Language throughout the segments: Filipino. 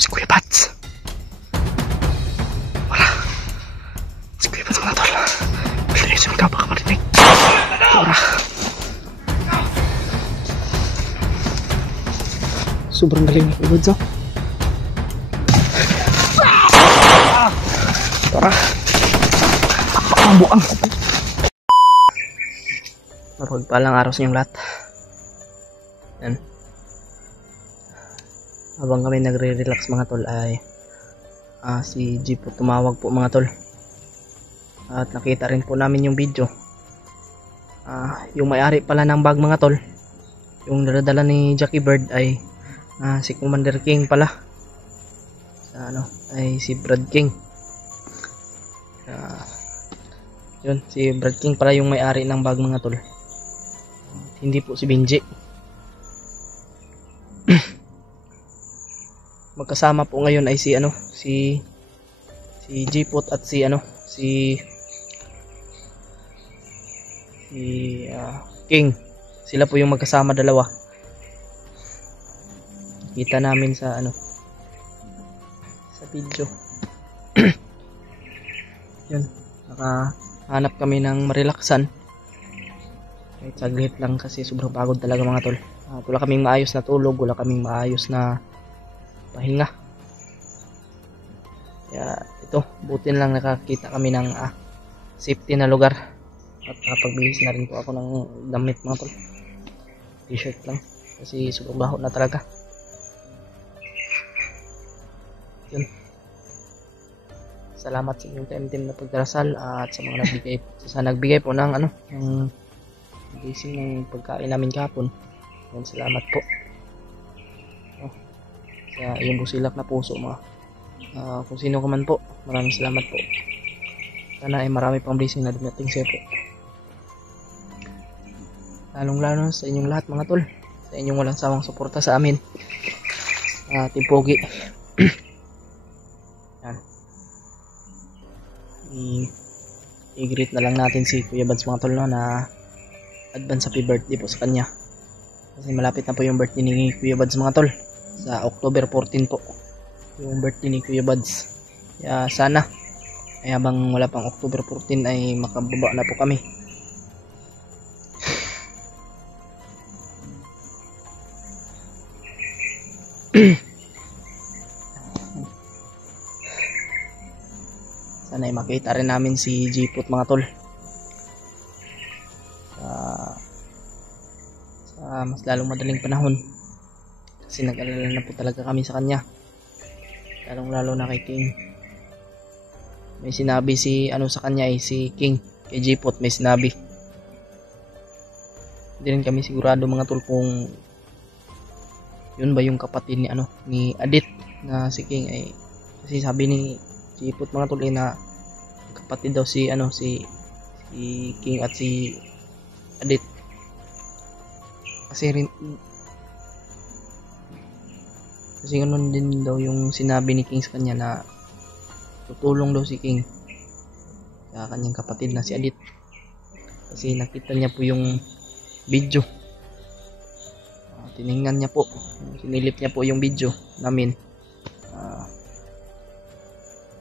Si Kuya Bats. Wala. Si Kuya Bats mga tol. Bilis yung baka marinig. Wala. Sobrang galing ni Kuya Bats, oh. Tara. Buang. Mapagpalang araw sa inyong lahat. Yan. Habang kami nagre-relax mga tol ay si G po tumawag po mga tol. At nakita rin po namin yung video. Yung may-ari pala ng bag mga tol, yung daladala ni Jackie Bird ay si Commander King pala. Ay si Brad King. Yun, si Brad King pala yung may-ari ng bag mga tol. Hindi po si Benji. Magkasama po ngayon ay si J-Pot at si King. Sila po yung magkasama dalawa. Kita namin sa sa video. Yun, nakahanap kami ng marelaksan. Kahit saglit lang kasi sobrang pagod talaga mga tol. Wala kaming maayos na tulog, wala kaming maayos na pahinga. Kaya ito, butin lang nakakita kami ng safety na lugar. At nakapagbihis na rin po ako ng damit mga tol. T-shirt lang kasi sobrang baho na talaga. Yun. Salamat sa inyong time na pagdarasal at sa mga nagbigay po ng ng gising ng pagkain namin kahapon. Yan, salamat po. Sa iyong busilak na puso mga kung sino ka man po, maraming salamat po. Sana ay marami pang blessing na dumating sa po, lalong lalo sa inyong lahat mga tol, sa inyong walang sawang suporta sa amin, Team Pogi. Yan, i-greet na lang natin si Kuya Bads mga tol, na advance happy birthday po sa kanya kasi malapit na po yung birthday ni Kuya Bads mga tol. Sa October 14 po yung birthday ni Kuya Bads. Kaya sana ay habang wala pang October 14 ay makababa na po kami. Sana ay makita rin namin si J-Pot mga tol sa mas lalong madaling panahon. Kasi nag-alala na po talaga kami sa kanya. Lalong lalo na kay King. May sinabi sa kanya si King. Kay J-Pot may sinabi. Hindi rin kami sigurado mga tol kung yun ba yung kapatid ni Adit na si King ay. Kasi sabi ni J-Pot mga tol na kapatid daw si King at si Adit. Kasi ganun din daw yung sinabi ni King sa kanya na tutulong daw si King sa kanyang kapatid na si Adit. Kasi nakita niya po yung video. Tiningnan niya po. Sinilip niya po yung video namin.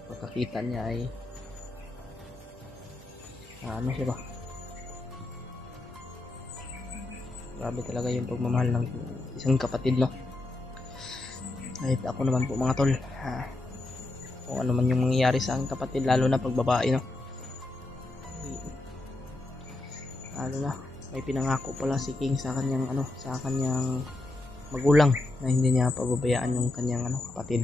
Pagkakita niya ay siya ba? Grabe talaga yung pagmamahal ng isang kapatid, no? Kahit ako naman po mga tol, kung ano man yung mangyayari sa aking kapatid, lalo na pag babae, no? Lalo na may pinangako pala si King sa kanyang magulang na hindi niya pababayaan yung kanyang kapatid.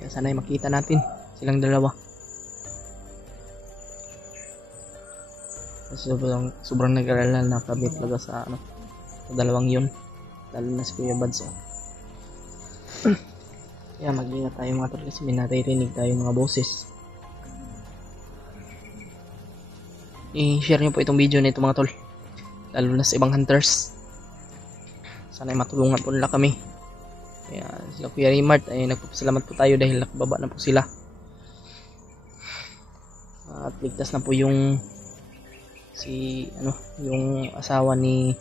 Kaya sana ay makita natin silang dalawa. Sobrang nag-alala na kami talaga sa dalawang yun, lalo na si Kuya Bads. Kaya mag-ingat tayo mga tol kasi may naririnig tayo mga boses. I-share nyo po itong video na ito mga tol, lalo na sa ibang hunters. Sana ay matulungan po nila kami. Kaya sila Kuya Rimart ay nagpapasalamat po tayo dahil nakababa na po sila at ligtas na po yung yung asawa ni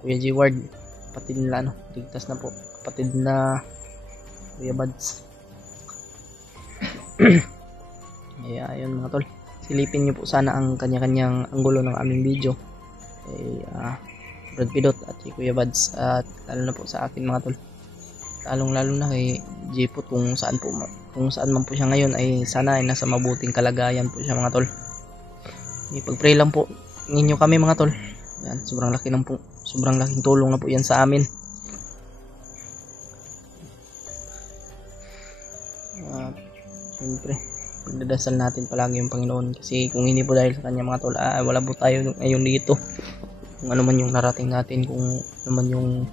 Kuya G Ward, kapatid nila ligtas na po, kapatid na Kuya Buds. Ayun mga tol, silipin nyo po sana ang kanya-kanyang anggulo ng aming video kay Brad Pidot at si Kuya Buds, at lalo na po sa akin mga tol, lalo na kay Jipot, kung saan man po siya ngayon ay sana ay nasa mabuting kalagayan po siya mga tol. Ipag-pray lang po ninyo kami mga tol. Yan, sobrang laking tulong na po yan sa amin. Siyempre pagdadasal natin palagi yung Panginoon, kasi kung hindi po dahil sa kanya mga tol, wala po tayo ngayon dito. Kung ano man yung narating natin, kung ano man yung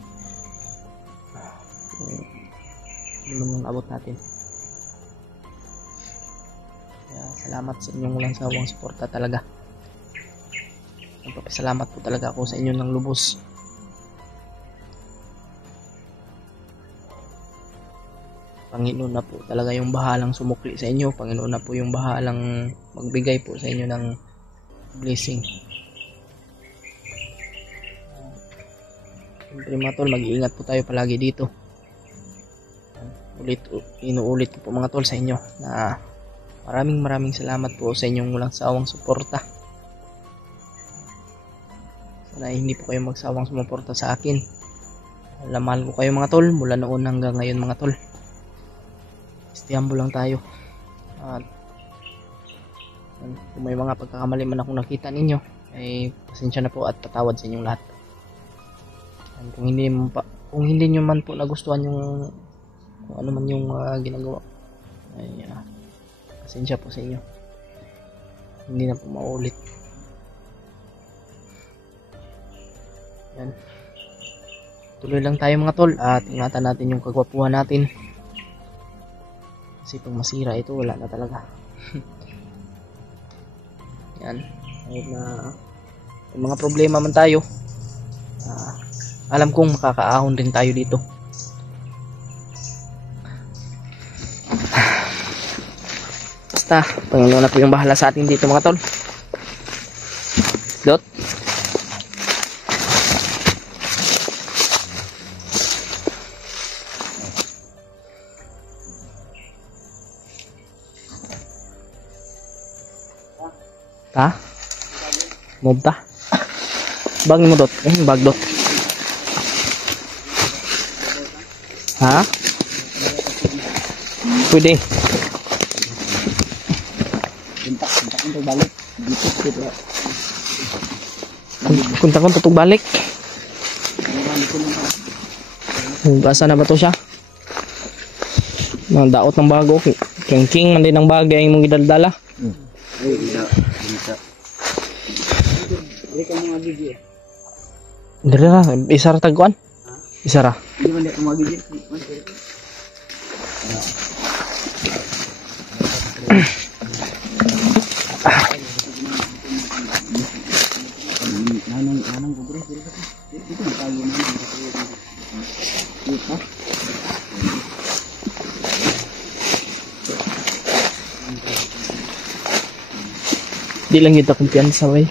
abot natin. Kaya salamat sa inyong walang sawang suporta talaga. Nagpapasalamat po talaga ako sa inyo ng lubos. Panginoon na po talaga yung bahalang sumukli sa inyo. Panginoon na po yung bahalang magbigay po sa inyo ng blessing. Siyempre mga tol, mag-iingat po tayo palagi dito. Inuulit ko po mga tol sa inyo na maraming salamat po sa inyong walang sawang suporta. Sana hindi po kayo magsawang sumuporta sa akin. Mahal ko kayo mga tol mula noon hanggang ngayon mga tol. Istihambo lang tayo. At kung may mga pagkakamali man akong nakita ninyo, ay pasensya na po at patawad sa inyong lahat. At kung hindi nyo man po nagustuhan yung kung ano man yung ginagawa, ay pasensya po sa inyo. Hindi na po maulit. Yan. Tuloy lang tayo mga tol, at ingatan natin yung kagwapuhan natin. Kasi pag masira ito, wala na talaga. Yan. Kahit na may mga problema man tayo, alam kong makakaahon rin tayo dito. Basta, Panginoon na po yung bahala sa atin dito mga tol. Dot. Ha? Mob ta? Bag mo dot. Bag dot. Ha? Pwede. Kunta kong tutug balik. Basa na ba to siya? Daot ng bago. King man din ang bagay mong gidaldala. Dari ra, isa ra tagkuan? Isa ra. Hindi man ka magigil. Nanang ko bro, dito tayo na. Dito. Di lang kita kumpiyansa bay.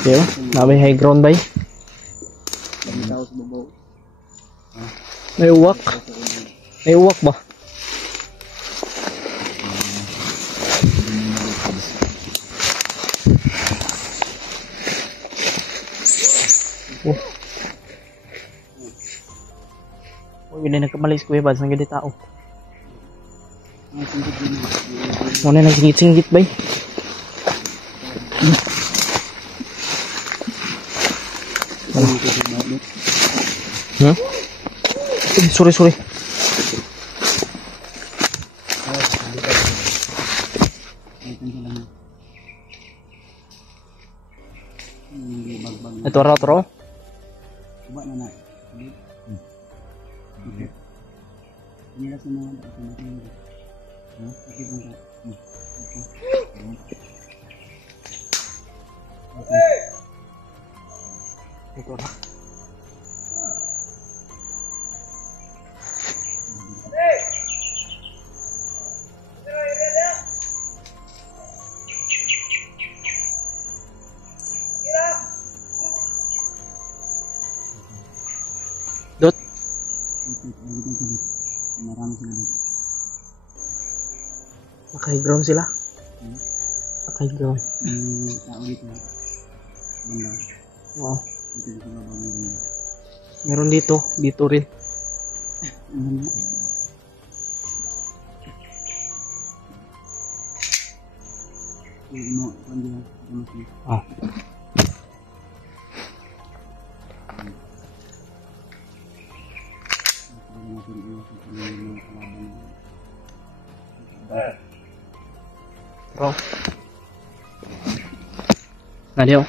Diba? Nabay high ground bay. May uwak. May uwak ba? Oh. Uy, hindi nagkamalis Kuya Buds ng ganda tao. Muna nagsingit-singit bay. Huh? Sorry. Ito raw. Coba na. Ini rasa mga ito na. Marami sila dito. Naka-high ground sila. Hmm? Naka-high ground. Tao dito. Banda. Oo. Dito sa baba meron. Meron dito. Dito rin. Ah. Bro. Naliw.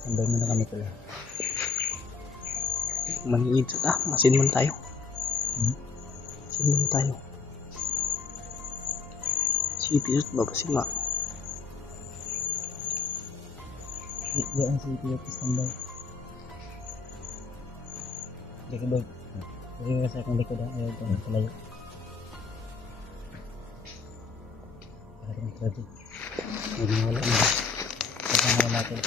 Sambay muna kami pala. Maniid sa masin muna tayo. Masin muna tayo. CPS babasima. Diyan si Piyot sambay. Jadi baik. Jadi saya akan likod ang ayaw ko sa layo. Parang tragic. Hindi wala na. Kasama natin.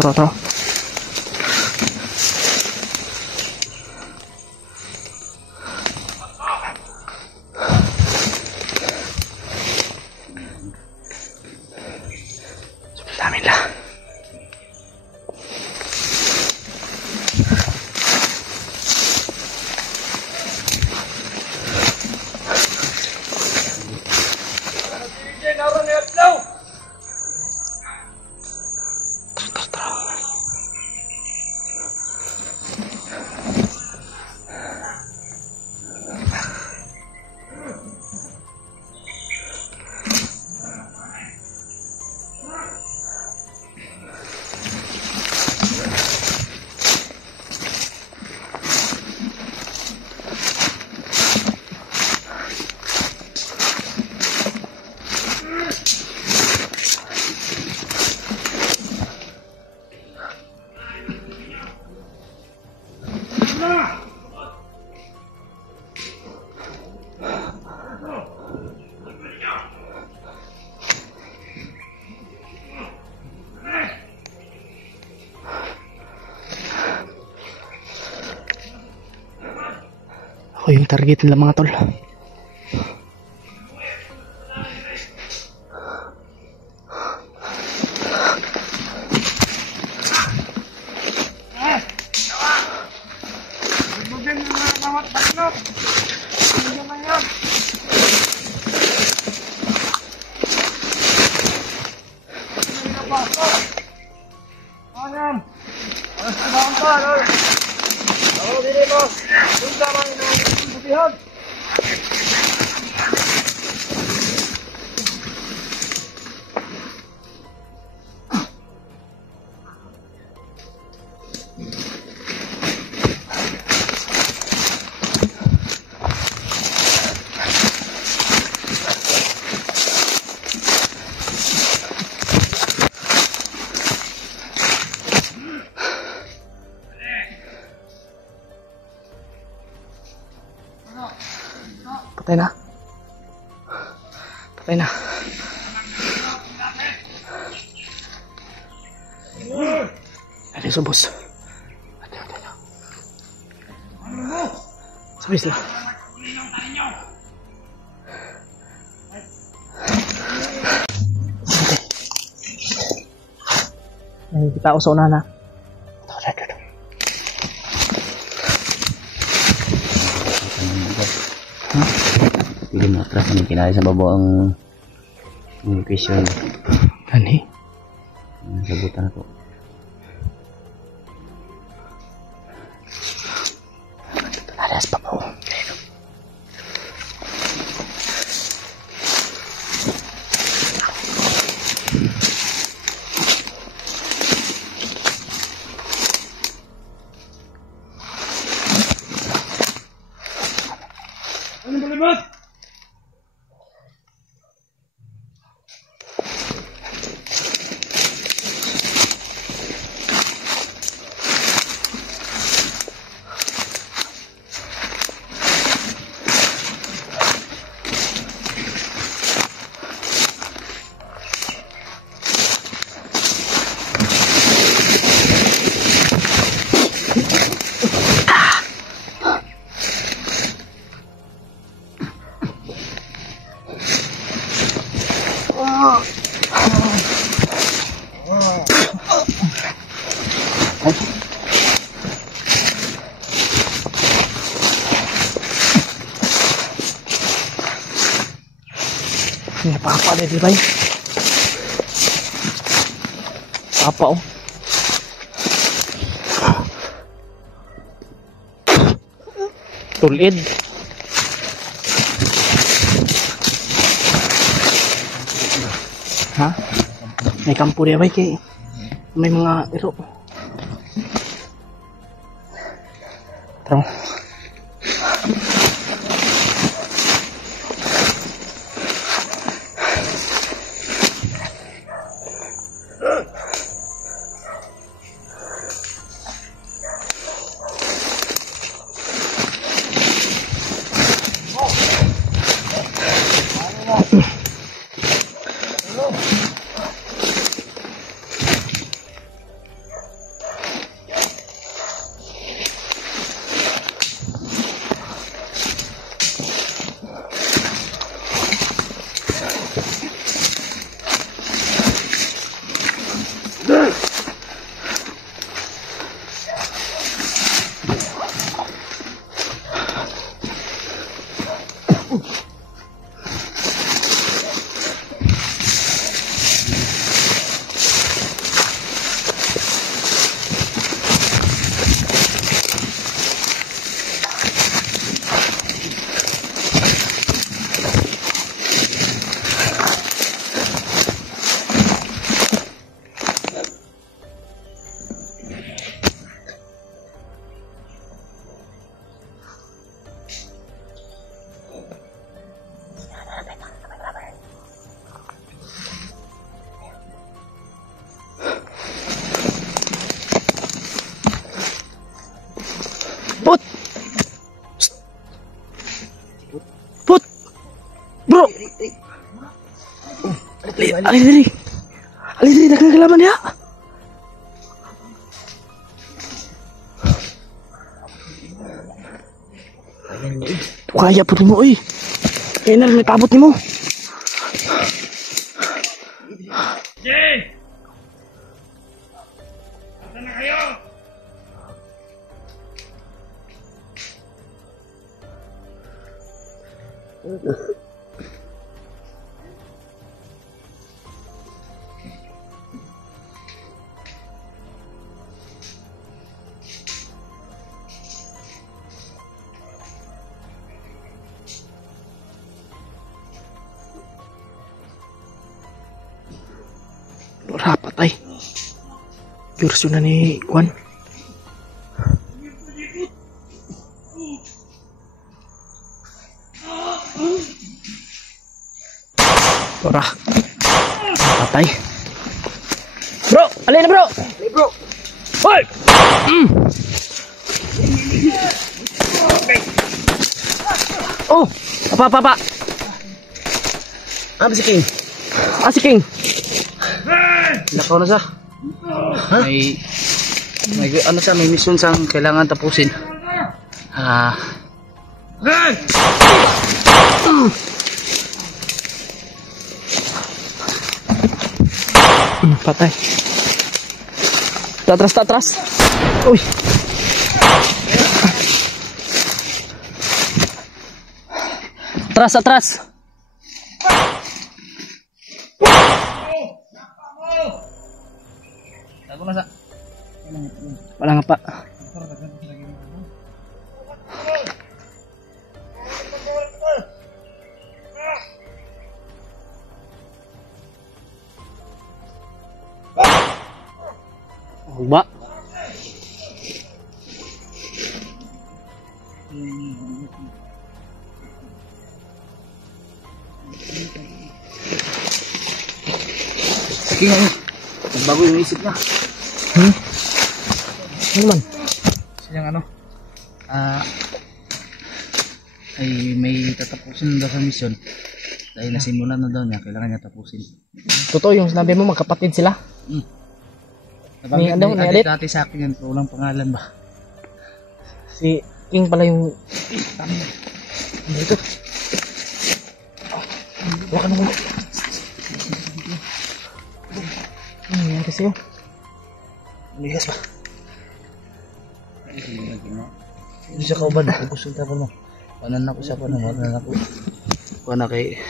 Tro. Damin lah. Tro. Ako yung target nila mga tol. Patay na. Patay na. Ada subos. Ada. Sabis lah. Nah, kita usah nana. Hindi matras na kinaya sa babo ang location. Ani? Sabutan ako. Alas pa po. Ini apa-apa deh di bayi. Apa oh? Tulid. Ha? May kampo dia bayi kay may mga iro. Terus. Bro. Alih diri. Alih diri dagang kelaman ya. Kaya po mo, uy. Kaya na may tabot ni mo. Jay! Saan na kayo? Wala, patay. Version na ni Juan. Tora. Patay. Bro, alin na bro. Alin bro. Hoy! Oh, apa. Si King. Ah, si King. Nakaw na siya. May ano siya, may mission siyang kailangan tapusin. Patay. Tatras. Uy. Atras. Tago na siya. Wala nga pa. Ba? King, nagbago yung isip niya. Ano man? Siyang ano, ay may tatapusin daw sa mission. Dahil nasimulan na daw niya, kailangan niya tapusin. Totoo yung sinabi mo, magkapatid sila. Nabanggit Ni na Adit? dati sa akin yan, pero walang pangalan ba? Si King pala yung... Ano ito? Wala ka naman. Ano nangyari sa'yo? Ligas ba? Hindi siya kaubad, ubos yung tapon mo. Panan ako siya, panan ako. Panan kay...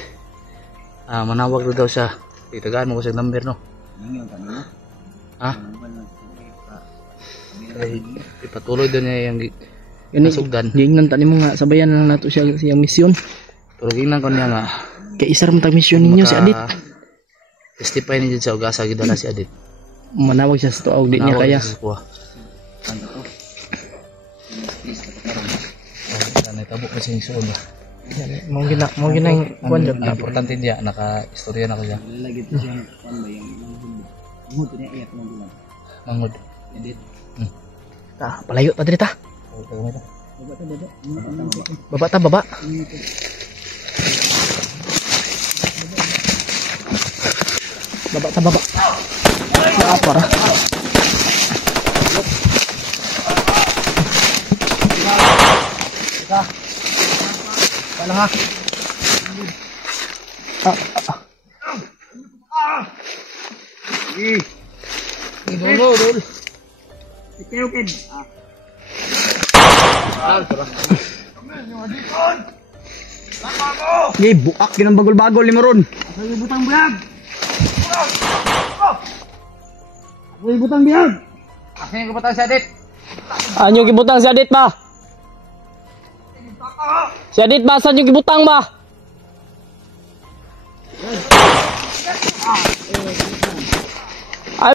manawag na daw siya. Itagaan mo ko sa number, no? Ha? Ay, ipatuloy doon niya yung nasugdan. Gingnan tani mo nga, sabayan na lang nato siya siyang misyon. Pero gingnan ko niya nga. Kay isa ramang misyon ninyo si Adit. Testify niya dyan sa ugasa, gidala si Adit. Manawag siya sa tuaw, di niya kaya. Tabo kasi yung suod ba? Mong gina yung kuwan dyan. Ang importante niya, naka-istorya na ko siya. Mangod. Edit. Palayo pa dito. Baba. Baba. Para. Palang ha. Dol. Gi buak ginang bagol-bagol ni Maron. Butang biag. Asin ko pa si Adit. Anyo gibutang si Adit ba? Si Adit ba? Saan yung gibutang ba? Ay.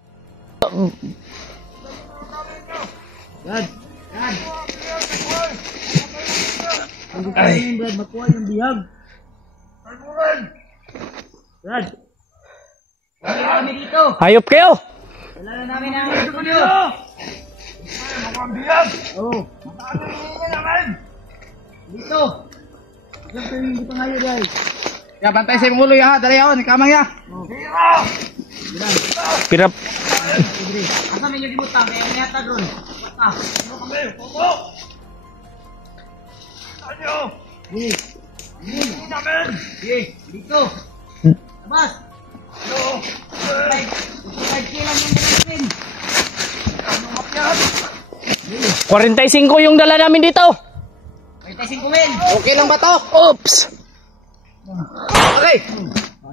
Brad, makuha yung bihag. Brad. Kami dito. Hayop kayo! Wala na namin ang dito dito. Makuha ang bihag! Oo. Mataas namin! Dito. Ito yung butang ayo guys. Ya, bantay sa mulo ya, dali ako, kamang ya. Hira! Pirap. Asa may yung butang kaya may hatag ron. Basta. Ano kami? Popo! Ano? Hindi namin! Sige, dito. Labas. No! 5K lang yung natin. Ano mapyan? 45 yung dala namin dito. 25 men. Okay lang ba to? Oops. Okay.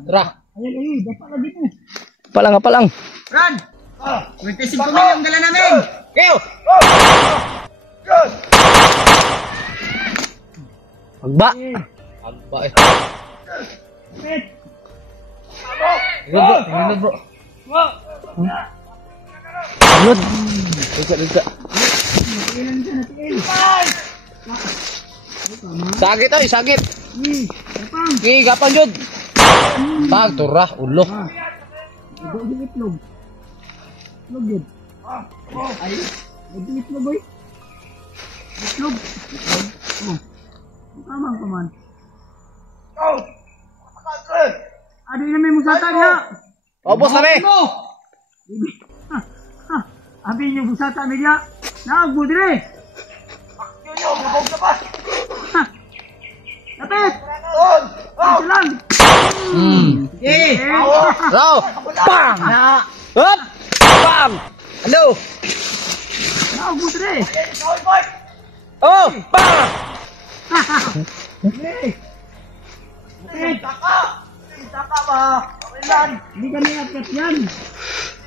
Tara. Ayun, ayun. Dapat lagi mo. Palang. Brad. 25 men yung dala namin. Kayo. Good! Magba. Agba eh. Pet. Tingnan bro. Sunod. Liga. Ilan dyan natin. Sagit oy, sagit. Kapang. Okay, gapang jud. Bag turah ulo. Ito yung itlog. Itlog yun. Ay. Ito itlog boy. Itlog. Oh. Tamang paman. Go! Kakasal! Adi na may musata niya. Obos na be. Abi niyo musata niya. Naagbo dire. Yun yun! Bubog ka pa! Lapit. On! Ito lang. Eh. Hello. Bang. Hop. Bang. Hello. Naagbo dire. Ikaw, Mike! Oh. Bang. Taka! Taka ba? Kailan? Hindi kami akyat yan.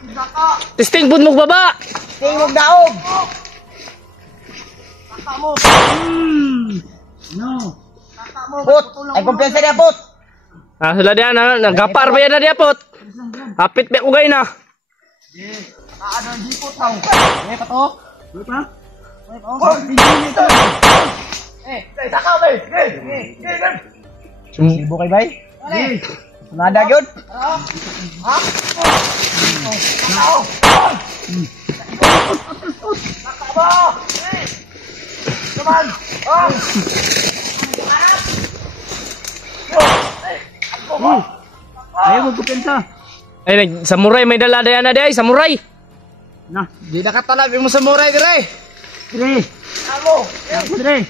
Taka! Testing bun mo baba. Tingog daog. Taka mo! No. Taka mo! Put. Ay kumpiyansa dia put. Sila diyan nagapar ba yan na diapot. Hapit ba ugay na. Ano ang dipot daw? Eh pato. Di pa? Oh! Taka ba? Sibo kay bay. Eh. Nada gyud. Taka ba? Naman! Ah! Ayaw magkupensa. Ay, samurai may dala na di ay samurai. Na. Di nakatalab yung samurai dire. Dire. Amo! Dire.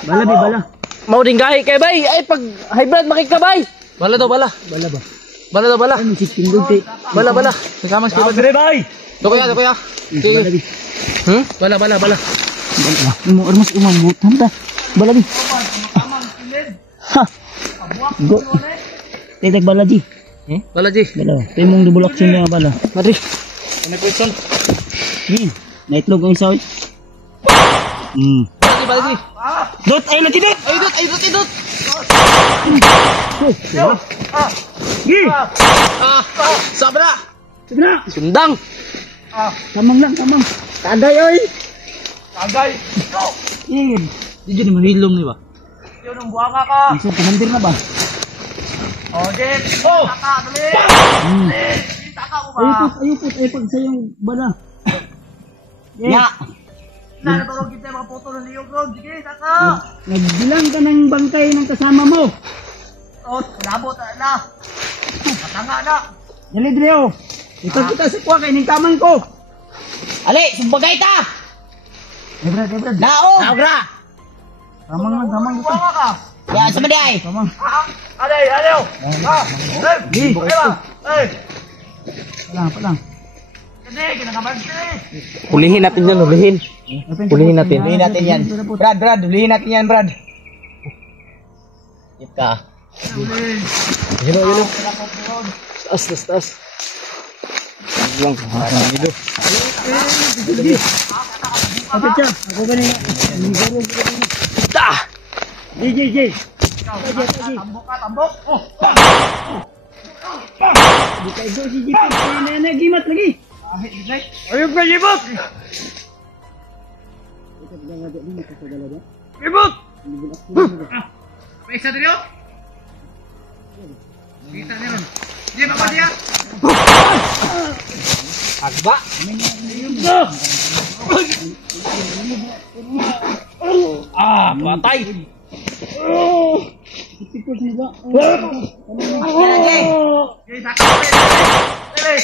Bala bi bala. Mau ding gahi kay bay. Ay pag hybrid makikabay. Bala daw bala. Bala ba? Bala daw bala. Ay, masisindog kay. Bala. Kasama si Kuya dire bay. Do kuya. Bala Okay. bi. Bala. Bala. Mo armas umamut tanda. Bala bi. Ha. Go. Tetek bala di. Bala ji. Bala. Tay mong dibulak sin nga bala. Mari. Ano question? Na itlog ang isa. Bala ji. Dot ay lagi dot. Ay dot. Gi. Sabi na. Sige na. Sundang. Kamang lang, kamang. Tagay oy. Tagay! Go! Yin. Di dyan naman hilom ni ba? Yun ang buwanga ka! Isa komandir na ba? Oh, Jen! Oh! Taka! Dali! Taka ko ba? Ayupot, ay pag sayong bala. Ya. Natulog kita yung mga photo ng Leo Bro. Sige, taka! Nagbilang ka ng bangkay ng kasama mo. Oh, labot na! Matanga na! Dali, Dreo. Ito kita sa kuha kay kamang ko. Ali, sumbagay ta! Brad. Naog! Naogra! Kamang ito. Buwanga ka! Ya, sama dia ay! Kamang. Alay, alaw! Di. Hey! Palang. Hindi, kinakabagsi! Hulihin natin yan, hulihin. Hulihin natin. Hulihin natin yan. Brad, hulihin natin yan, Brad. Ika. Yun. Taas. Lang. Kapit siya. Ako ba niya? Ta. J. Tambok ka, tambok! Oh! Di ka ito si J. Kaya gimat lagi. Ayun ka, Jibot! Jibot! May isa din yun? Kita niyo ron. Di ba dia? Agba. Patay. Tipos mo ba? Hey, taka! Hey!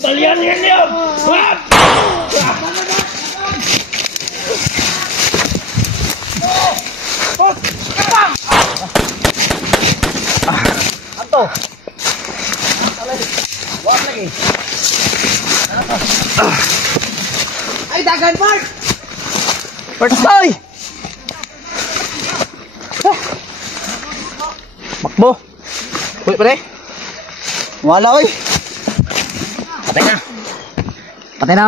Balian yan niya! Ato. Wag lagi. Ay dagan Bart. Bart boy. Makbo. Uy pare. Wala oy. Patay na. Patay na.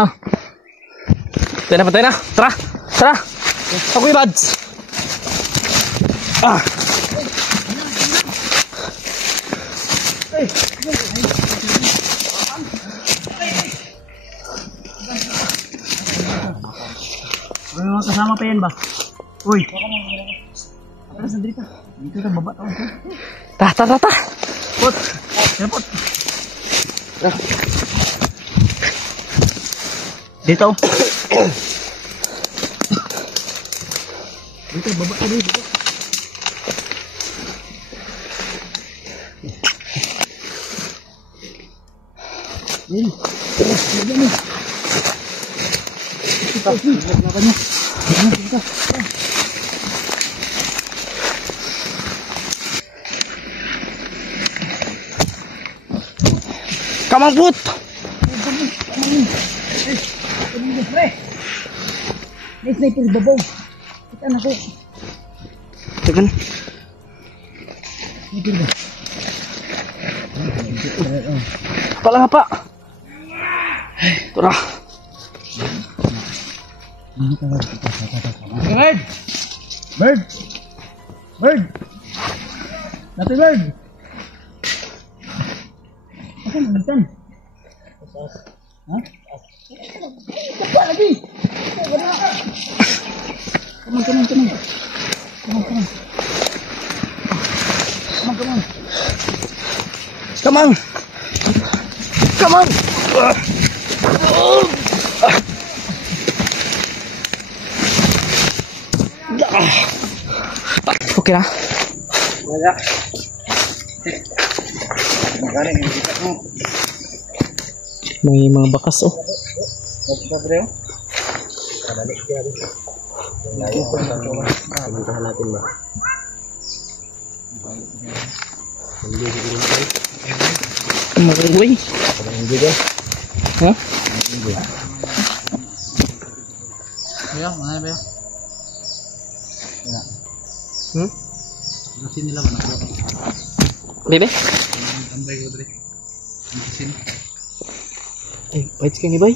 Patay na, patay na. Tara. Tara. Ako yung buds. Ah. May mga kasama pa yan ba? Uy! Tara, sandali ka. Dito na, baba tao. Ta, ta, ta, ta. Pot! Pot! Dito. Dito, baba ka dito. Yan. Lagyan mo. Lagyan mo. Kamang put. May sniper babaw. Kita na ko. Tegan. Sniper ba? Pala nga pa. Tara. Bird! Bird! Bird! Dati bird! Asan ang itan? Ha? Kapa lagi! Come on, come on, come on. Come on, come on. Come on, come on. Come on. Come on. Okay na? Wala. Magaling yung kita mo. May mga bakas oh. Magpa bro. Kadalik siya rin. Layo ko sa mga. Hindi ka halatin ba? Hindi ko rin kayo. Magunggoy. Hindi ko. Ha? Hindi. Bayo, mga bayo. Wala. Kasi nila ba na? Bebe? Tambay ko dre. Kasi Ay, bites ka ni Bay?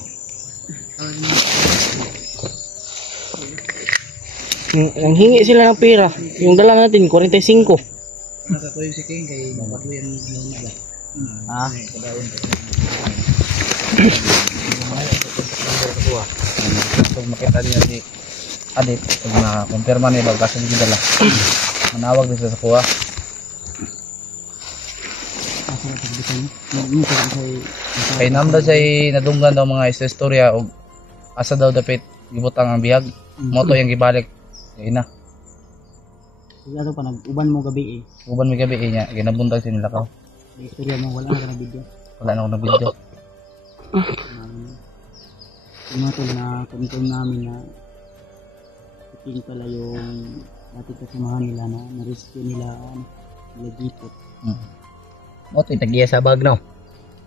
Ang hingi sila ng pera. Yung dala natin, 45. nakakuha si King kay mapatuyan ng ba. Ah. Kadaon ko. Pag makita niya si Adit, pag na-confirma niya ba kasi hindi dala. Manawag din sa kuha. Kay namda say nadunggan daw mga istorya og asa daw dapit gibutang ang bihag. Moto yung gibalik. Kay na. Siguro pa nag-uban mo gabi eh. Uban mi gabi niya ginabuntag sa nila ka. May istorya mo wala na video. Wala na ako na video. Yung tol na confirm namin na ito pala yung dati kasamahan nila na na-rescue nila nila dito. Moto itagiya sa bag no.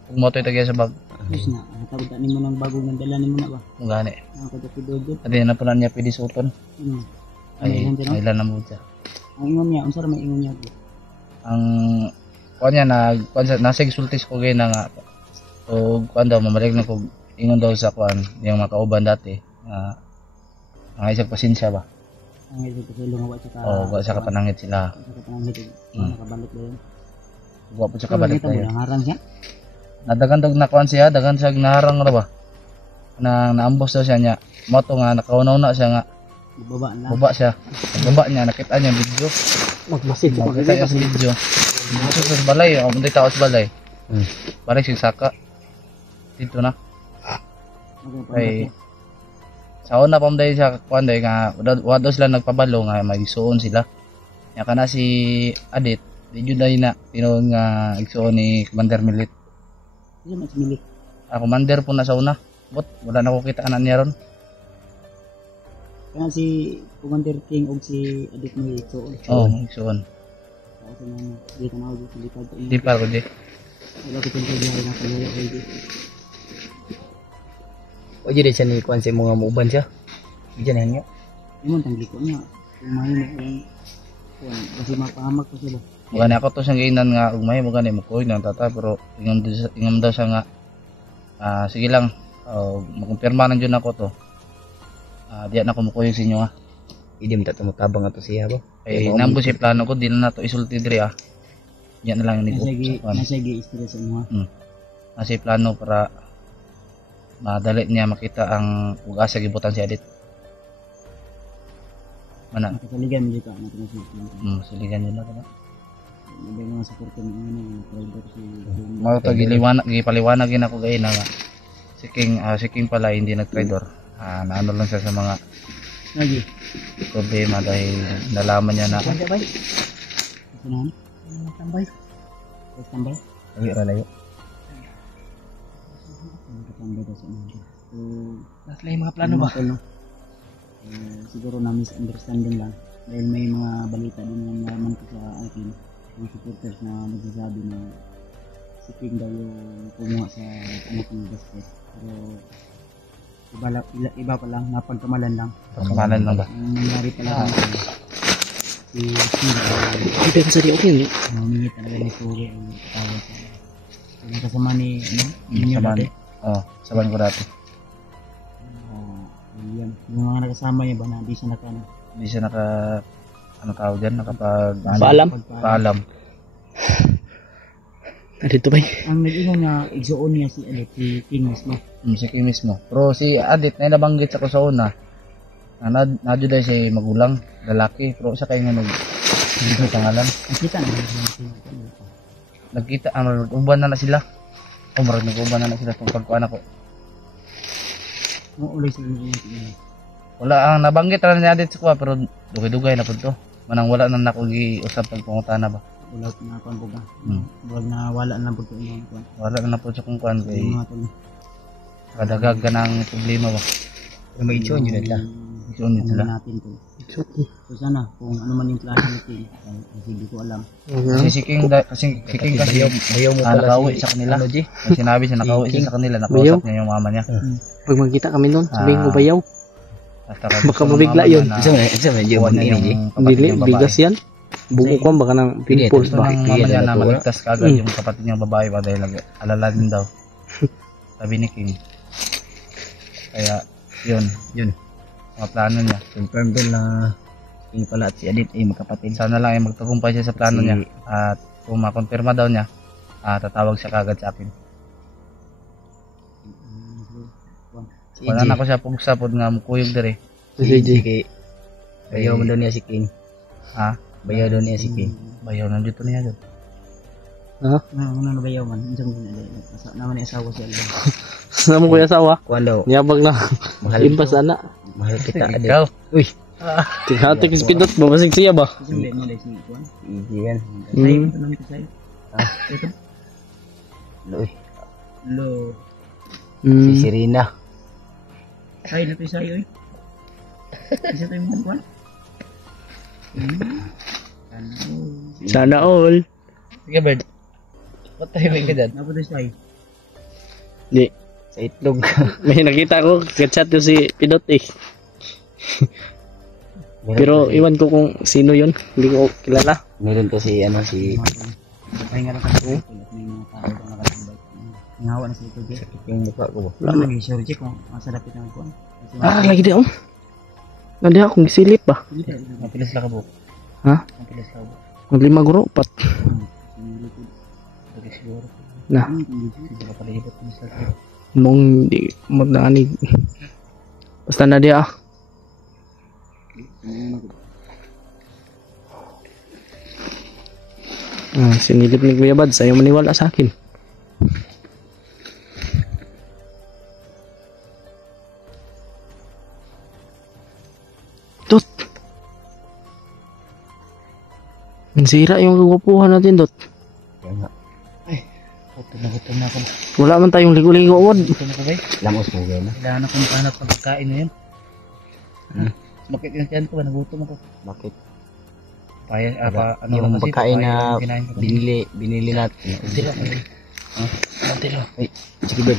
Kung moto itagya sa bag. Tapos na, natawag mo ng bagong nandala ni mo na ba? Kung gani. Nakakatapidodot. Adi na po na niya pwede suoton. Ay, Ay, ilan na mo dyan. ang ingon niya, unsara may ingon niya. Ang kuan niya nasig sultis ko gay na nga. So kuan daw mamalik na ko ingon daw sa kuan yung makauban dati. Ang isang pasensya ba? Ang ito kasi lungawa sa ka. O wa sa kapanangit sila. Sa kapanangit. Nakabalik ba yun? Wa po sa kabalik Nakita mo tayo. na, harang siya. Nadagan daw na kuan siya, dagan siya naharang ra ba? Na naambos daw siya niya. Moto nga nakaunaw na siya nga. Baba na. Baba siya. Baba niya nakita niya yung video. Magmasid ko. Nakita niya sa video. Dito sa balay, ako punta tao sa balay. Balik siya saka. Dito na. Ay sa una pa dahil sa kuan dahil nga wala daw sila nagpabalo nga may suon sila. Nya kana si Adit Di jud ay na tinuod nga igsuon ni Commander Milit. Hindi mas milik. Commander po na sa una. But wala na ko kita anak niya ron. Kaya si Commander King o si Adik mo ito. Igsuon. Kasi naman, dito na ako silipad. Di pa ko di. Wala ko kung kaya na kaya ko dito. O dyan siya ni Kwan sa mga muuban siya. Diyan na niya. Yung man tangli ko niya. Kumain na yung kasi mapahamak ko sila. Magani ako to siyang gainan nga ugmay mo gani mo koy nang tata pero ingam daw siya nga sige lang makumpirma nang jud ako to. Diya na ko mo koy sa inyo ha. Hindi mo tatamutaba nga to siya ba? Eh nambo si plano ko di na to isulti diri ah. Diya na lang ni ko. Nasa stress mo ha. Nasa plano para madali niya makita ang ug-asa gibutan si Adit. Mana? Nakasaligan mo dito na tinasulit. Siligan nila ko na. May mga support ko ng driver si Mao to gipaliwanag gin ako gay na nga. Si King pala hindi nag-traitor. Naano lang siya sa mga lagi. problema dahil nalaman niya na Tambay. Sinahan? Tambay. Tambay? Layo ra layo. Tambay daw sa mga. So, Nasa lang yung mga plano ba? Siguro na misunderstanding lang dahil may mga balita din na nalaman ko sa akin mga supporters na nagsasabi na si King daw yung kumuha sa anak ng basket pero iba pa lang napagkamalan lang pagkamalan lang ba? ang nangyari pala si King Hindi ka sari okay. humingi talaga ni Suri ang tawag sa nakasama ni ninyo dati Saban ko dati. yan yung mga nakasama niya ba na di siya Hindi siya ano tawag dyan, Paalam. Dito ba? ang nag-ingon nga igsuon niya si King mismo. Si King mismo. Pero si Adit na nabanggit sa ko sa una. Nadyo dahil siya magulang, lalaki. Pero siya kayo nga hindi pangalan. Nakita na Nagkita, uban na sila. Marag nag-uban na sila itong pagkuhan ako. mo ulit sila niya. Wala ang nabanggit na ni Adit sa kuha, pero dugay-dugay na po ito. Manang wala na nakugi-usap pag pangutana ba. Wala na kuan ko ba. Wala na wala na pud ko ingon kuan. Wala na po sa kung kuhan kay Mga tol. kadagag ka ng problema ba. Pero may itsyon yun nila. Isun din sila. Natin to. So sana kung ano man yung klase ni King, kasi hindi ko alam. Kasi si King kasi Bayaw mo pala nakauwi sa kanila. Ano, G? Ang sinabi siya nakauwi siya sa kanila, nakausap niya yung mama niya. Pag magkita kami doon, sabihin ko bayaw. At Baka mabigla yun. Isa man, G, mo ini, G. Dili, bigas yan. Buko ko baka ng pimples ba. Ang mama niya na maligtas kagad yung kapatid niyang babae ba dahil alala din daw. Sabi ni King. Kaya yun. Mga plano niya. Confirm din na King pala at si Adit ay magkapatid. Sana lang ay magtagumpay siya sa plano niya. At kung makonfirma daw niya, tatawag siya kagad sa akin. Si Wala na ko siya pugsapod nga mukuyog dere. Sige. Bayaw mo daw niya si King. Ha? Bayaw daw niya si King. Bayaw nandito niya dyan. Ano na bayaw man, unsa mo na asa naman ni asawa si Alba. Saan mo kuya asawa? Kuan daw. Niyabag na. Mahal Impas ana. Mahal kita, Adit. Ikaw? Uy. Tinghatik sa pindot, babasig siya ba? Kasi hindi mo dahil si kuan. Easy yan. Kasay mo nang kasay. Ito. Uy. Lo. Si Serena. Say na to say oy. Isa tayo mo kuan. Sana all. Sige, Bird. Ba't tayo may kadad? Napo to say. Di. Sa itlog. May nakita ko, chat yung si Pindot eh. Pero iwan ko kung sino yun. Hindi ko kilala. Meron kasi si Ay nga lang kasi may mga tao na nakasabay. Ngawa na sa ito di. yung mukha ko ba? Wala Lagi sure check kung masalapit ang kuan. Lagi di oh. Nandiyan akong gisilip ba? Mapilis lang ka po. Ha? Mapilis lang po. Maglima guro, pat. Lagi siguro. Na. Hindi ka palihipot mo sa akin. Mong di magdanig. Basta na dia ah. Sinilip ni Kuya Bad, sa'yo maniwala sa akin. Tut! Sira yung kagupuhan natin, Dot. Kaya nga. Ay, gutom na ako. Wala man tayong ligo-ligo, Wad. Gutom na ko ba? Lamos mo gano'n. Kailangan akong hanap ng pagkain na yun. Bakit yung tiyan ko ba? Nagutom ako. Bakit? Yung pagkain na binili natin. Sila. Sila. Ay, sige ba?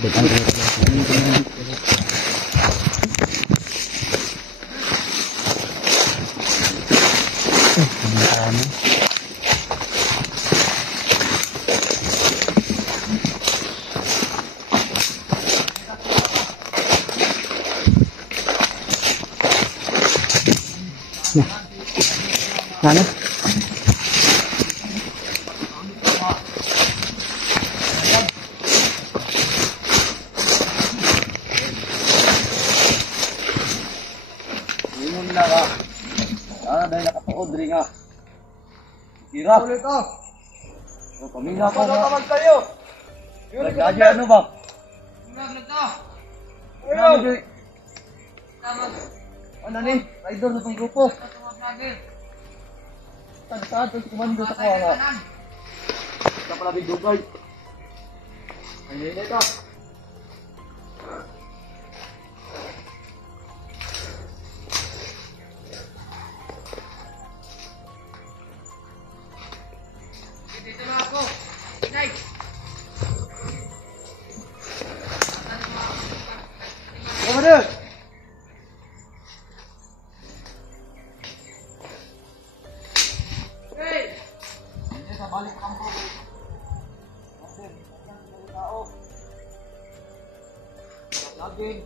Ano? Inom na ka. Dahil nakapakod rin nga. Hirap. Ulit ka. Pamina ko na. Kapag tayo. Nagkadya ano ba? Ayun. Ano ni? Rider sa itong grupo. Saan ito si kumando sa kawa. Sa palabig dugay. Ayun ito. Dito na ako. Nice. Commander! Hey! Hindi sa balik kampo. Laging.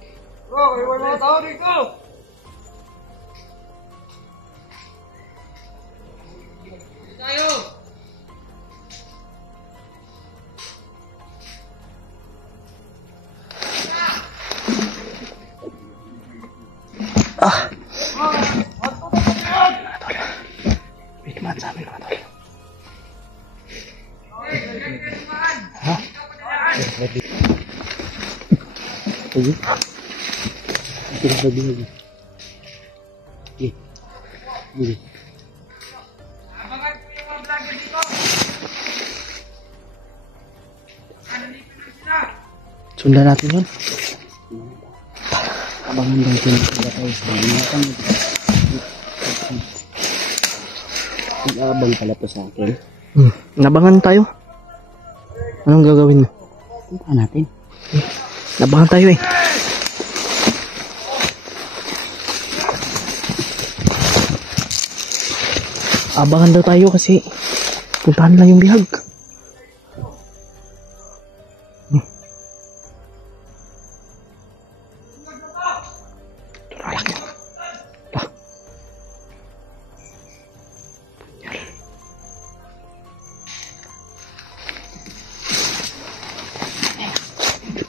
Bro, iwan mga tao dito! Tayo! Wait man sa amin, mga tol. Sige. Sige, sabi mo. Sige. Sige. Abangan ko yung mga vlogger dito! Nandito na sila! Sundan natin yun. Abangan daw sila tayo. Nag-aabang pala to sa akin. Nabangan tayo. Anong gagawin mo? Punta natin. Nabangan tayo eh. Abangan daw tayo kasi puntahan lang yung bihag. Tulayak yan. Lah.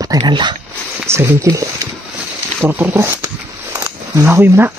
Patay na lang. Silent kill. Turo. Nangahoy mo na.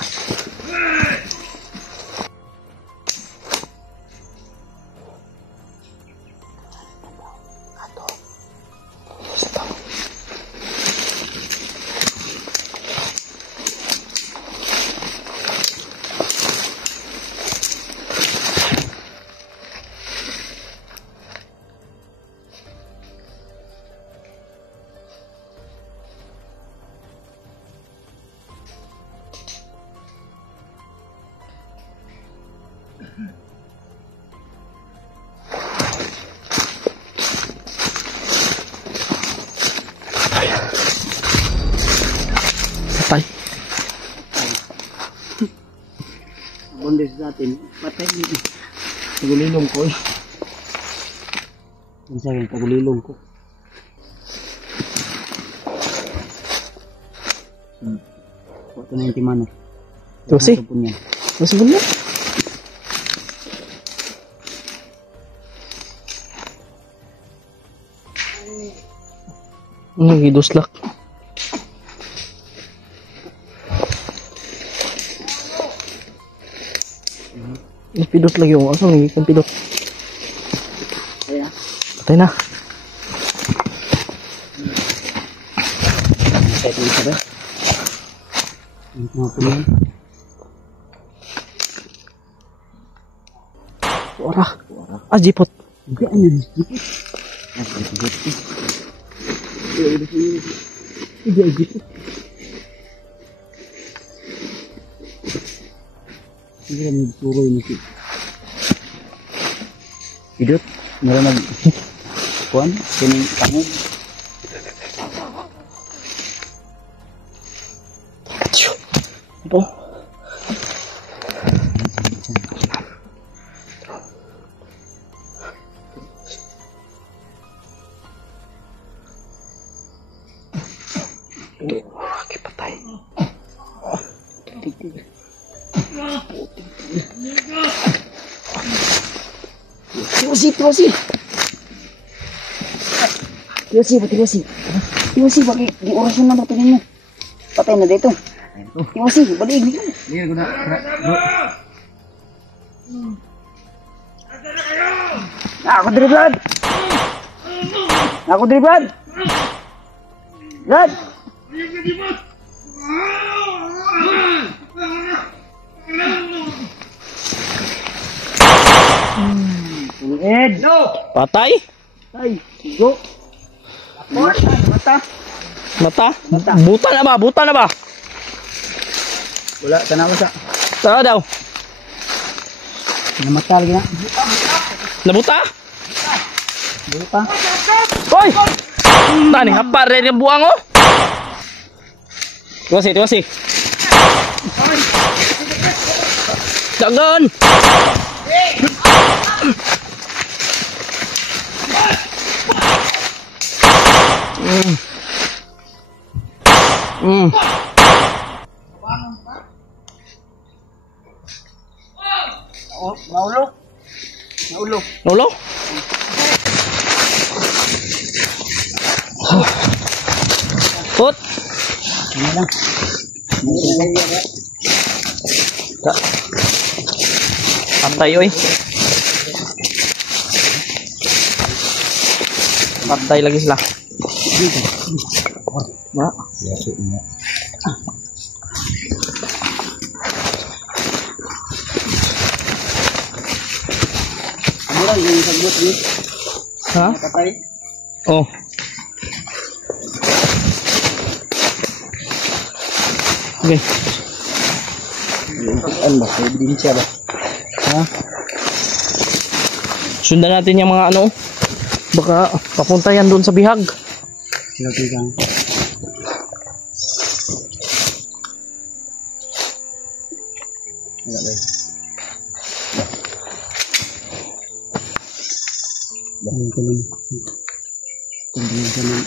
Patay. Bondes natin. Patay dito. Tagulilong ko eh. Ang sabi, tagulilong ko. Ito na yung timano. Tusi. Ito po niya. Mas bener. Giduslak. Pidot lagi yung asal nih kan pidot. Patay na. Ito isa ba? Ito nga po yan. Kuara. Ah, jipot. Hindi, ano yun? Jipot. Hindi, jipot. Hindi, ano yung puro yun. Idot, meron nag... Kuan, kining tangod. Ito. Okay, patay. Tiwasi, tiwasi. Tiwasi, tiwasi. Tiwasi, bakit di orasyon na natin mo? Patay na dito. Tiwasi, balik. Hindi ko na. Ako diri, Brad. Ako diri, Brad. Brad. Ed. No. Patay? Ay, go. Mata. Mata? Buta na ba? Buta na ba? Wala, tanaw sa. Tara daw. Namata lagi na. Nabuta? Buta. Hoy! Tani, hapa rin yung buwang oh. Tiwasi, tiwasi. Dagan! Naulo. Naulo. Naulo? Put! Ano lang. Patay oy. Patay lagi sila. Ma. Mura yung sagot di. Ha? Patay. Oh. Okay. Ano ba? Ebidensya ba? Ha? Sundan natin yung mga ano. Baka papunta yan doon sa bihag. Sige kang. Wala ba? Dahil ko lang. Tingnan ko lang.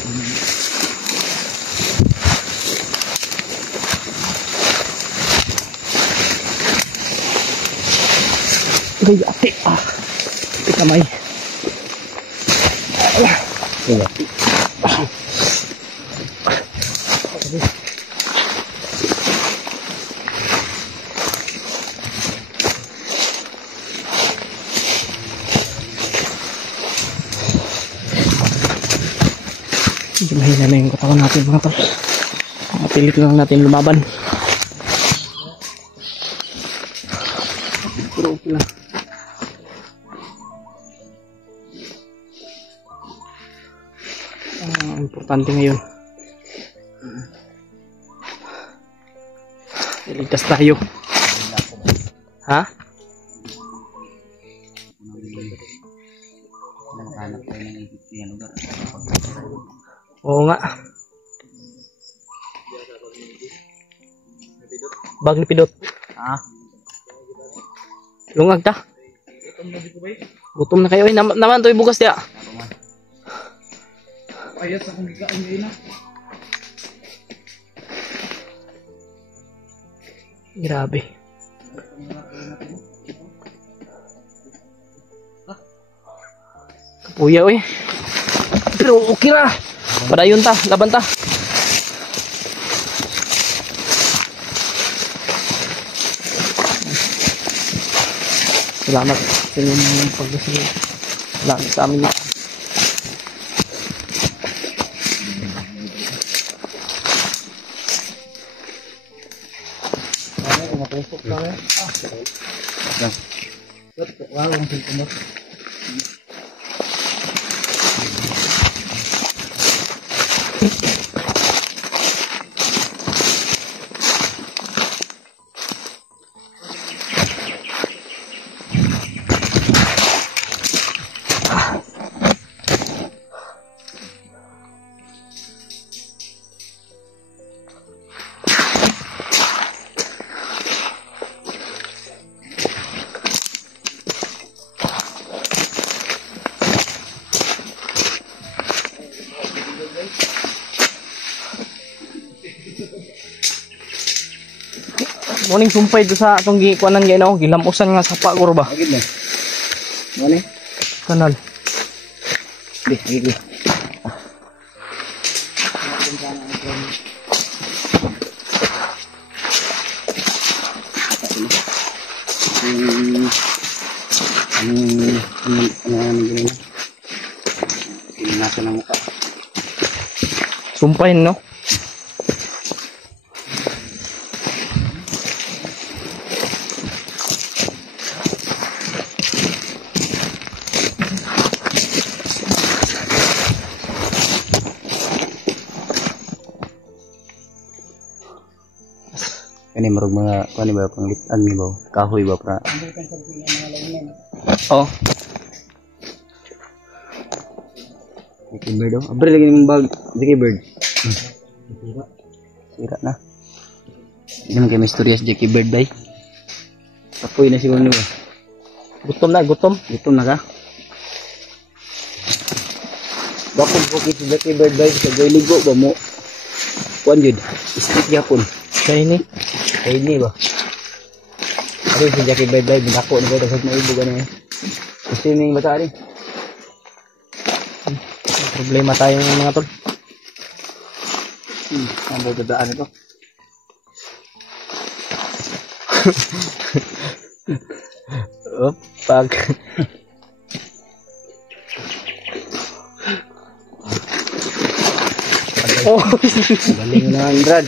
Ay, ate. Ah. Ate kamay. Medyo mahina na yung katawan natin mga tol. Pilit lang natin lumaban. Pero okay lang. Ang importante ngayon, iligtas tayo. Ha? Nakahanap tayo ng yan lugar. Oo nga. Bag ni Pidot. Ah, Lungag ta. Gutom na kayo. Ay, naman to bugas dia. Ayos akong gikaan ngayon na. Grabe. Kapuya oy. Pero okay ra. Padayon ta, laban ta. Salamat sa inyong pagdasal. Salamat sa amin. Wow, ang cellphone mo. Morning sumpay do sa atong gikuanan gyud no, gilamusan nga sapa guro ba. Agid na. Mali. Kanal. Di, agid. Nasa ng mukha. Sumpahin no. Kani marog mga kani ba panglitan ni ba kahoy ba pra. Oh. Jackie Bird oh. Abre lagi ng bag Jackie Bird. Sira na. Ini kay misterius Jackie Bird bay. Apoy na siguro ni ba. Gutom na, gutom. Gutom na ka. Bakit bukit si Jackie Bird bay sa ligo ba mo? Kuan jud. Stick yapon. Kay ni. Ini ba? Ano si Jackie Bird bay bindako ni ba sa maibo gani. Kasi ning bata rin. Problema tayo ng mga tol. Ang dadaan ito. Op, pag. Oh, Galing na ang Brad.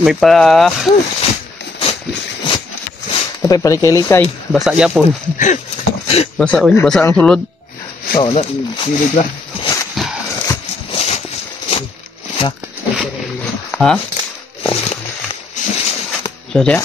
may pa tapay palikay-likay, basa gyapon. Basa oy, basa ang sulod. Oh, na silig na. Ha? Saja?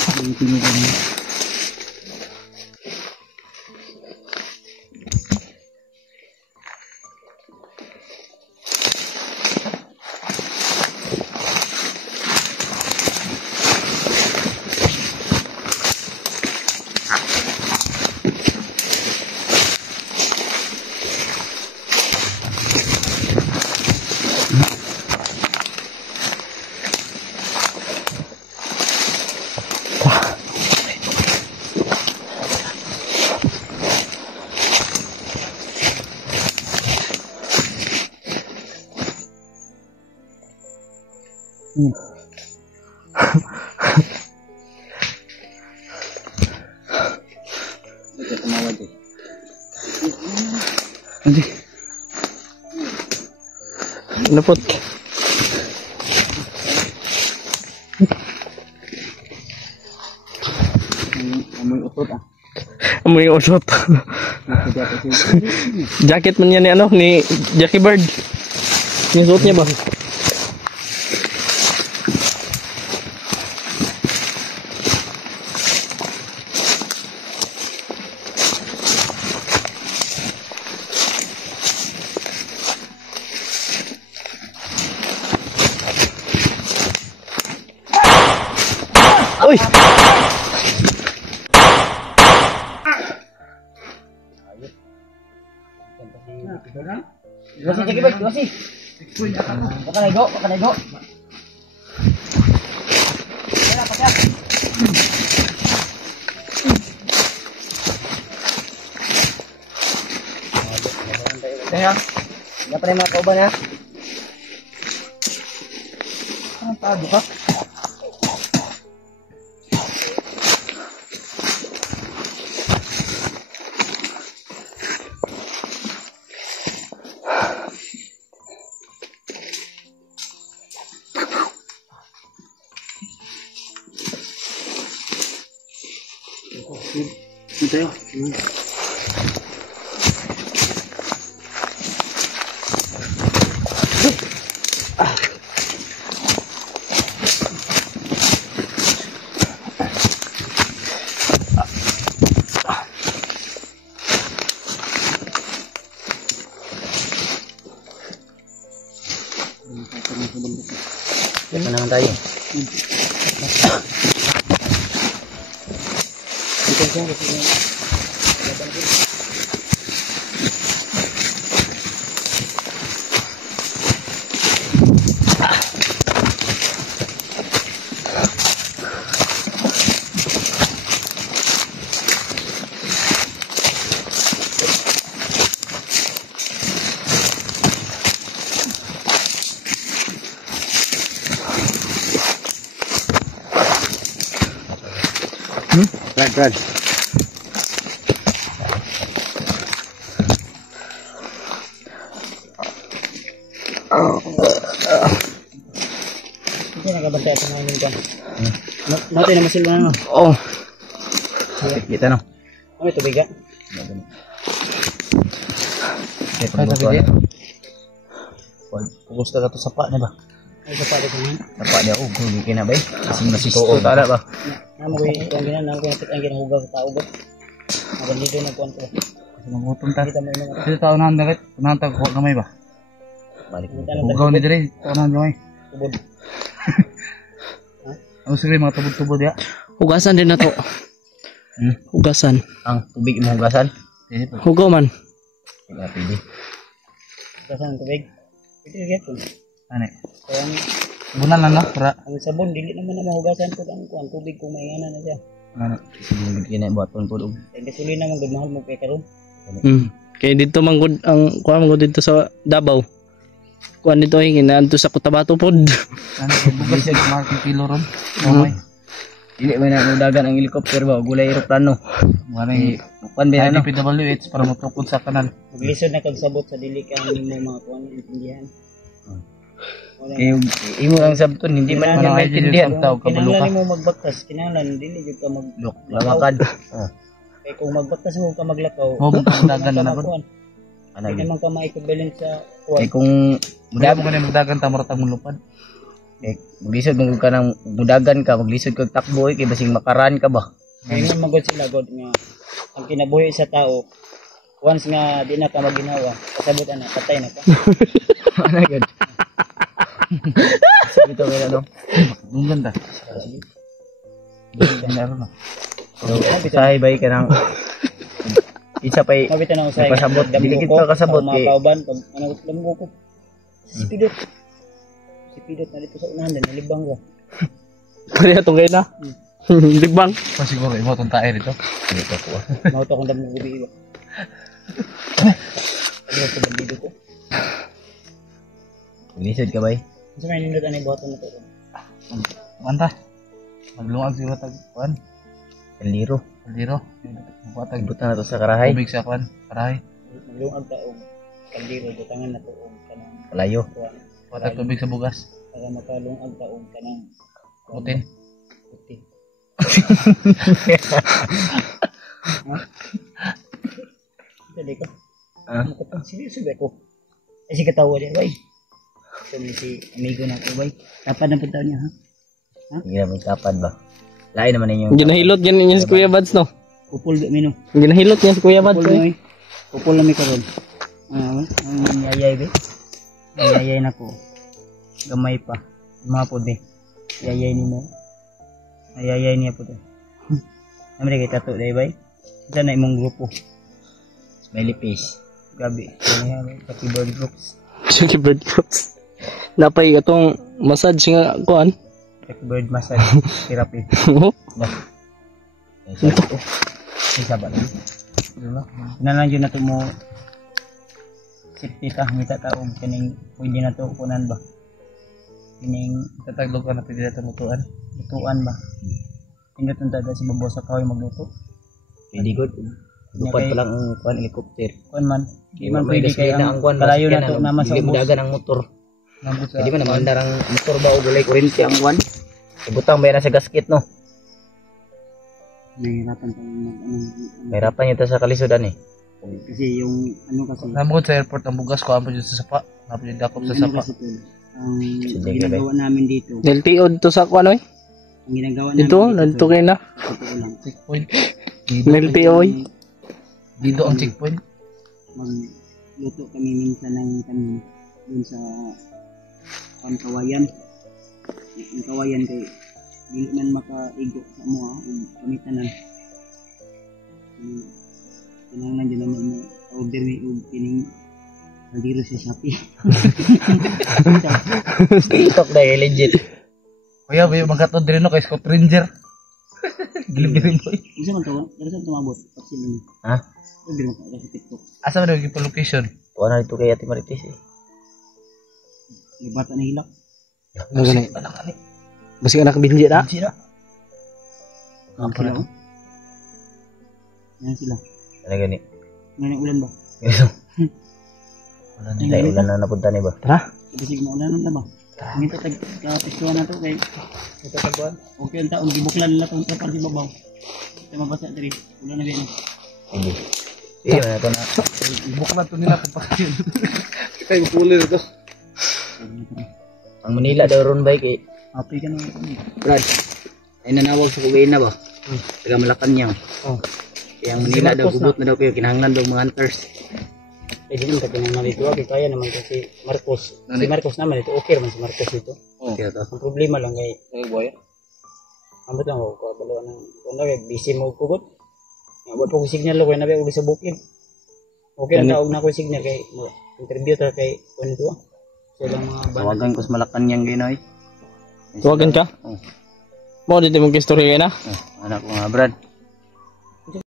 Napot. Amoy utot ah. Amoy usot. Jacket man yan ni ano ni Jackie Bird. Yung suot niya ba? Uy! Kasi Jackie Bird, kasi. Pakanay go. Kaya, Wala pa rin mga kauban ha. ang tado ka. Ito yun. Ito naman tayo. Brad. Hindi nakabantay ito namin dyan. Natin na masilwa na no. Oh. Kita no. Ano ito biga? Ito na ba? Pugos ka to sapa na ba? Ay sa pala ko niyan. Sapa niya oh, kung kina ba? Kasing nasisto ta ba? Namo ko yung ginan, namo ko ang ginahugaw sa tao ba. Magandito na kuan ko. Mangutom ta. Kita mo yung mga Dito taon na dagat, kunanta ko gamay ba? Balik. Ugaw ni dire, taon na gamay. tubod. Ang sige mga tubod-tubod ya. Hugasan din na to. Hugasan. Ang tubig mo hugasan. Hugaw man. Wala pili. Kasan ang tubig. Ito yung gapon. Ano? Kaya Bunan lang no, para ang sabon, dili naman na mahugasan ko ang kuan tubig kung may na siya. ano, sige kina buhaton po og. Kaya gasolina naman gud mahal mo kay karon. Kaya dito manggod ang kuha manggod dito sa Davao. Kuha dito hingin na sa Cotabato pod. Ano, bugas siya marking kilo ron. Okay. Dili man na dagan ang helicopter ba, gulay eroplano. Manay kuan ba ano? PWH para matukod sa kanal. Maglisod na kag sabot sa dili ka nimo mga kuan intindihan. Kay imo ang sabton hindi man man maintindihan taw kabalo ka. Kinahanglan mo magbaktas, kinahanglan dili jud ka mag Lamakad. kay kung magbaktas mo ka maglakaw. Mo dagan na naman. Ano Hindi yun? naman ka ma-equivalent sa Kay kuan. kung mudagan mo na magdagan ta maratag mo lupad. Kay maglisod mo ka nang mudagan ka, maglisod kag takbo kay basing makaran ka ba. Kaya nga magod sila god nga ang kinabuhi sa tao once nga di na ka maginawa, kasabot na patay na ka. Ano yun? Sabi to kaya no. Ang ganda. Ano na. Sahay bay ka nang isa pa'y Mabita na usay. Kasabot, dili kita kasabot, mga eh. kauban pag ano lamgo ko. Sipidot. Sipidot na dito sa unahan din, nalibang ka. Pareha tong kayo na. Ligbang. Pa siguro imo tong tae dito. Dito ko. Mauto akong damo gubi iba. Ano sa bandido ko? Lisod ka bay. Sa may nindot anay buhaton na to. Manta. Maglungag siguro tag kuan. Kaliro. Buhatag butang na to sa karahay. Tubig sa kuan, karahay. Maglungag taong kaldiro, butangan na to kanang Kalayo. kuan. Buhatag tubig sa bugas. Para makalungag taong kanang Putin. puti. Dali ka. Seryoso ba ko? Ay si katawa niya, bay. So, si amigo na ko, bay. Tapad na punta niya, ha? Hindi naman tapad ba. Lain naman ninyo. Ginahilot yan niya si Kuya Bads no. Kupul ga mino. Ginahilot niya si Kuya Bads. Kupul na, kupul na mi karon. Ang yayay, bay. Yayay na ko. Gamay pa. Mga po, bay. Yayay ni mo. Yayay niya po, bay. Namari kay tato, bay. Isa na imong grupo. Smiley face. Gabi. Pati bird groups. Sige bird fruits. Napay atong massage nga kuan. Pati bird massage therapy. Isa to. Isa ba lang? Nalang yun na ito mo safety ta, mita taong kining pwede na ito kunan ba? Kining Tataglog ka na pwede na tumutuan. lutuan ba? Indot ang taga si babaw sa kahoy magluto. Hindi good. Lupad pa lang ang kuan helicopter. Kuan man. Di man May pwede kay gasolina ang kuan, kalayo basket na ito ano, naman sa dili ubos. mudagan ang motor. Nabot sa Hindi man namandar ang motor ba o gulay kuryente ang kuan. Ibutang ba yan sa gasket no? nahihirapan tayo Mahirapan niya ta sa kalisodan eh. kasi yung ano kasi Namugod sa airport ang bugas ko ampo dito sa sapa. Ampo dito dakop sa ano sapa. kasi tol, ang Sige, ginagawa namin dito LTO dito sa kuan oy. ang ginagawa namin Dito nanto tol, kay na. totoo lang Checkpoint. LTO oy. Dito ang checkpoint. magluto kami minsan ng kanin dun sa kawayan. Ang kawayan kay dili man makaigo sa mo kami tanan. Kinahanglan din naman mo order ni og kining nandiro sa Shopee. TikTok dahil legit. Kuya, ba yung magkatod rin no kay Scott Ranger? Gilibirin mo. Isa man to, pero sa tumabot kapsil ni. Ha? Order mo ka sa TikTok. Asa mo naging location? Wala dito kay Ate Marites eh. May bata na hilak. Ano gani? Anak ani. Basi anak binji na. Sira. Ang sila. Yan sila. Ano gani? Ngayon ulan ba? Wala na. Ulan na napunta ni ba? Tara. Kasi maulan na ba? Ang ito kapistuhan na to kay ito tagwan. Okay ang taon gibuklan nila tong trapal si babaw. Ito mabasa diri. Ulan na ba yan? Hindi. Eh, wala ko na. Buklan to nila kapag kay kulir ito. Ang Manila daw ron bike eh. Happy ka na. Brad, ay nanawag sa Kuwain na ba? Taga Malacanang. Oh. Kaya ang Manila daw, gubot na daw kayo, kinahanglan daw mga hunters. Eh di naman katinang dito. Kaya naman kasi Marcos. Si Marcos naman ito. Okay naman si Marcos ito. Kaya to. Ang problema lang kay Boy. ambot lang ako kabalo ng kuno kay busy mo kugot. Nga po ko signal ko na ba sa bukid. Okay na taog na ko signal kay interview ta kay kuno to. Sa ilang mga Tawagan ko sa Malacanang ginoy. Tuwagan ka? Oh. Mo dito mong istorya na. Anak ko nga Brad.